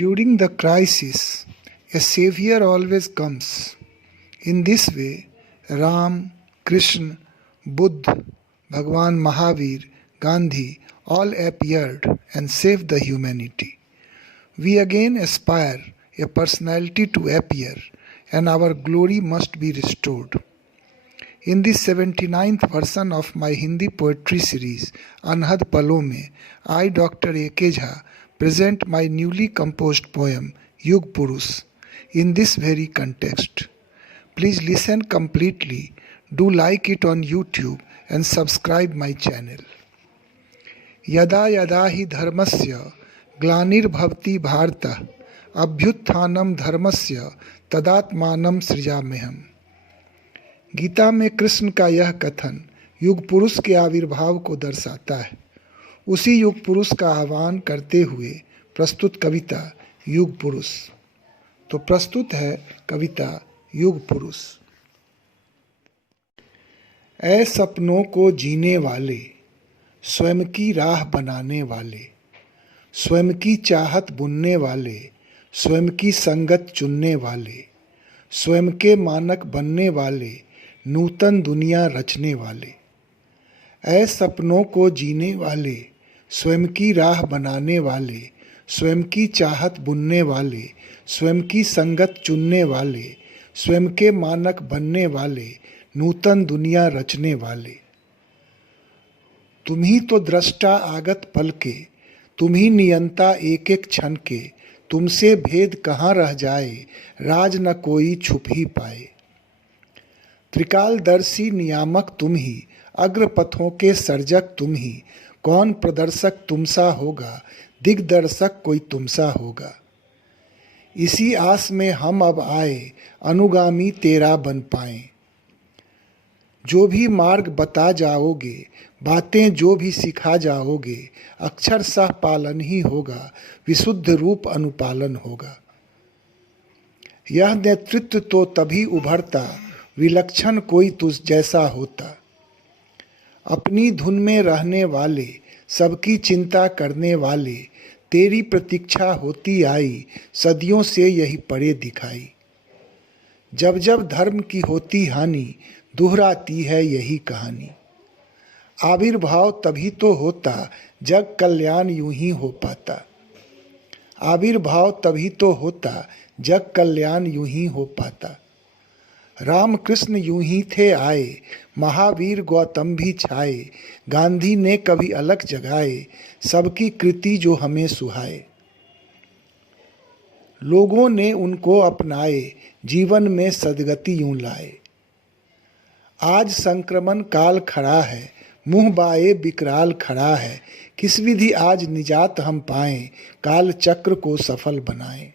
During the crisis, a savior always comes. In this way, Ram, Krishna, Buddha, Bhagwan Mahavir, Gandhi all appeared and saved the humanity. We again aspire a personality to appear, and our glory must be restored. In this 79th version of my Hindi poetry series, Anhad Palon mein, I, Dr. A.K. Jha, present my newly composed poem, Yug Purush, in this very context. Please listen completely, do like it on YouTube and subscribe my channel. Yada yada hi dharmasya ग्लानिर्भवति भारतः अभ्युत्थानम धर्मस्य तदात्मानं सृजाम्यहम्। गीता में कृष्ण का यह कथन युग पुरुष के आविर्भाव को दर्शाता है। उसी युग पुरुष का आह्वान करते हुए प्रस्तुत कविता युग पुरुष। तो प्रस्तुत है कविता युग पुरुष। ऐ सपनों को जीने वाले, स्वयं की राह बनाने वाले, स्वयं की चाहत बुनने वाले, स्वयं की संगत चुनने वाले, स्वयं के मानक बनने वाले, नूतन दुनिया रचने वाले। ऐ सपनों को जीने वाले, स्वयं की राह बनाने वाले, स्वयं की चाहत बुनने वाले, स्वयं की संगत चुनने वाले, स्वयं के मानक बनने वाले, नूतन दुनिया रचने वाले। तुम ही तो दृष्टा आगत पल के, तुम ही नियंता एक एक क्षण के, तुमसे भेद कहाँ रह जाए, राज न कोई छुप ही पाए। त्रिकालदर्शी नियामक तुम ही, अग्रपथों के सर्जक तुम ही, कौन प्रदर्शक तुमसा होगा, दिग्दर्शक कोई तुमसा होगा। इसी आस में हम अब आए, अनुगामी तेरा बन पाएं। जो भी मार्ग बता जाओगे, बातें जो भी सिखा जाओगे, अक्षर सह पालन ही होगा, विशुद्ध रूप अनुपालन होगा। यह नेतृत्व तो तभी उभरता, विलक्षण कोई तुझ जैसा होता। अपनी धुन में रहने वाले, सबकी चिंता करने वाले, तेरी प्रतीक्षा होती आई, सदियों से यही पड़े दिखाई। जब जब धर्म की होती हानि, दोहराती है यही कहानी। आविर्भाव तभी तो होता, जग कल्याण यूं ही हो पाता। आविर्भाव तभी तो होता, जग कल्याण यूं ही हो पाता। राम कृष्ण यूं ही थे आए, महावीर गौतम भी छाए, गांधी ने कभी अलख जगाए, सबकी कृति जो हमें सुहाए। लोगों ने उनको अपनाए, जीवन में सदगति यूं लाए। आज संक्रमण काल खड़ा है, मुँह बाए विकराल खड़ा है, किस विधि आज निजात हम पाएं, काल चक्र को सफल बनाएं।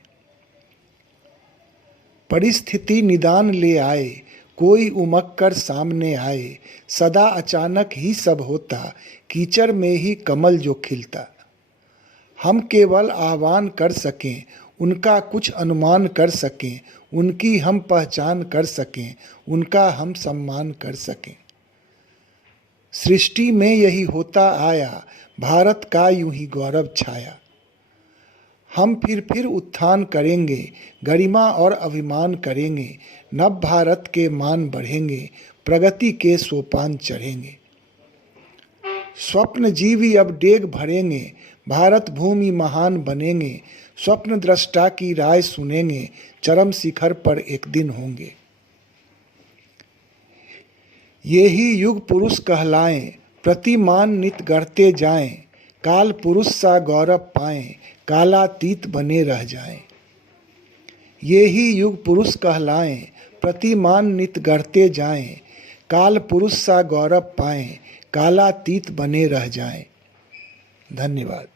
परिस्थिति निदान ले आए, कोई उमक कर सामने आए, सदा अचानक ही सब होता, कीचड़ में ही कमल जो खिलता। हम केवल आह्वान कर सकें, उनका कुछ अनुमान कर सकें, उनकी हम पहचान कर सकें, उनका हम सम्मान कर सकें। सृष्टि में यही होता आया, भारत का यूं ही गौरव छाया। हम फिर उत्थान करेंगे, गरिमा और अभिमान करेंगे, नव भारत के मान बढ़ेंगे, प्रगति के सोपान चढ़ेंगे। स्वप्न जीवी अब डेग भरेंगे, भारत भूमि महान बनेंगे, स्वप्न दृष्टा की राय सुनेंगे, चरम शिखर पर एक दिन होंगे। ये ही युग पुरुष कहलाएं, प्रतिमान नित गढ़ते जाएं, काल पुरुष सा गौरव पाएं, कालातीत बने रह जाएं। ये ही युग पुरुष कहलाएं, प्रतिमान नित गढ़ते जाएं, काल पुरुष सा गौरव पाएं, कालातीत बने रह जाएं। धन्यवाद।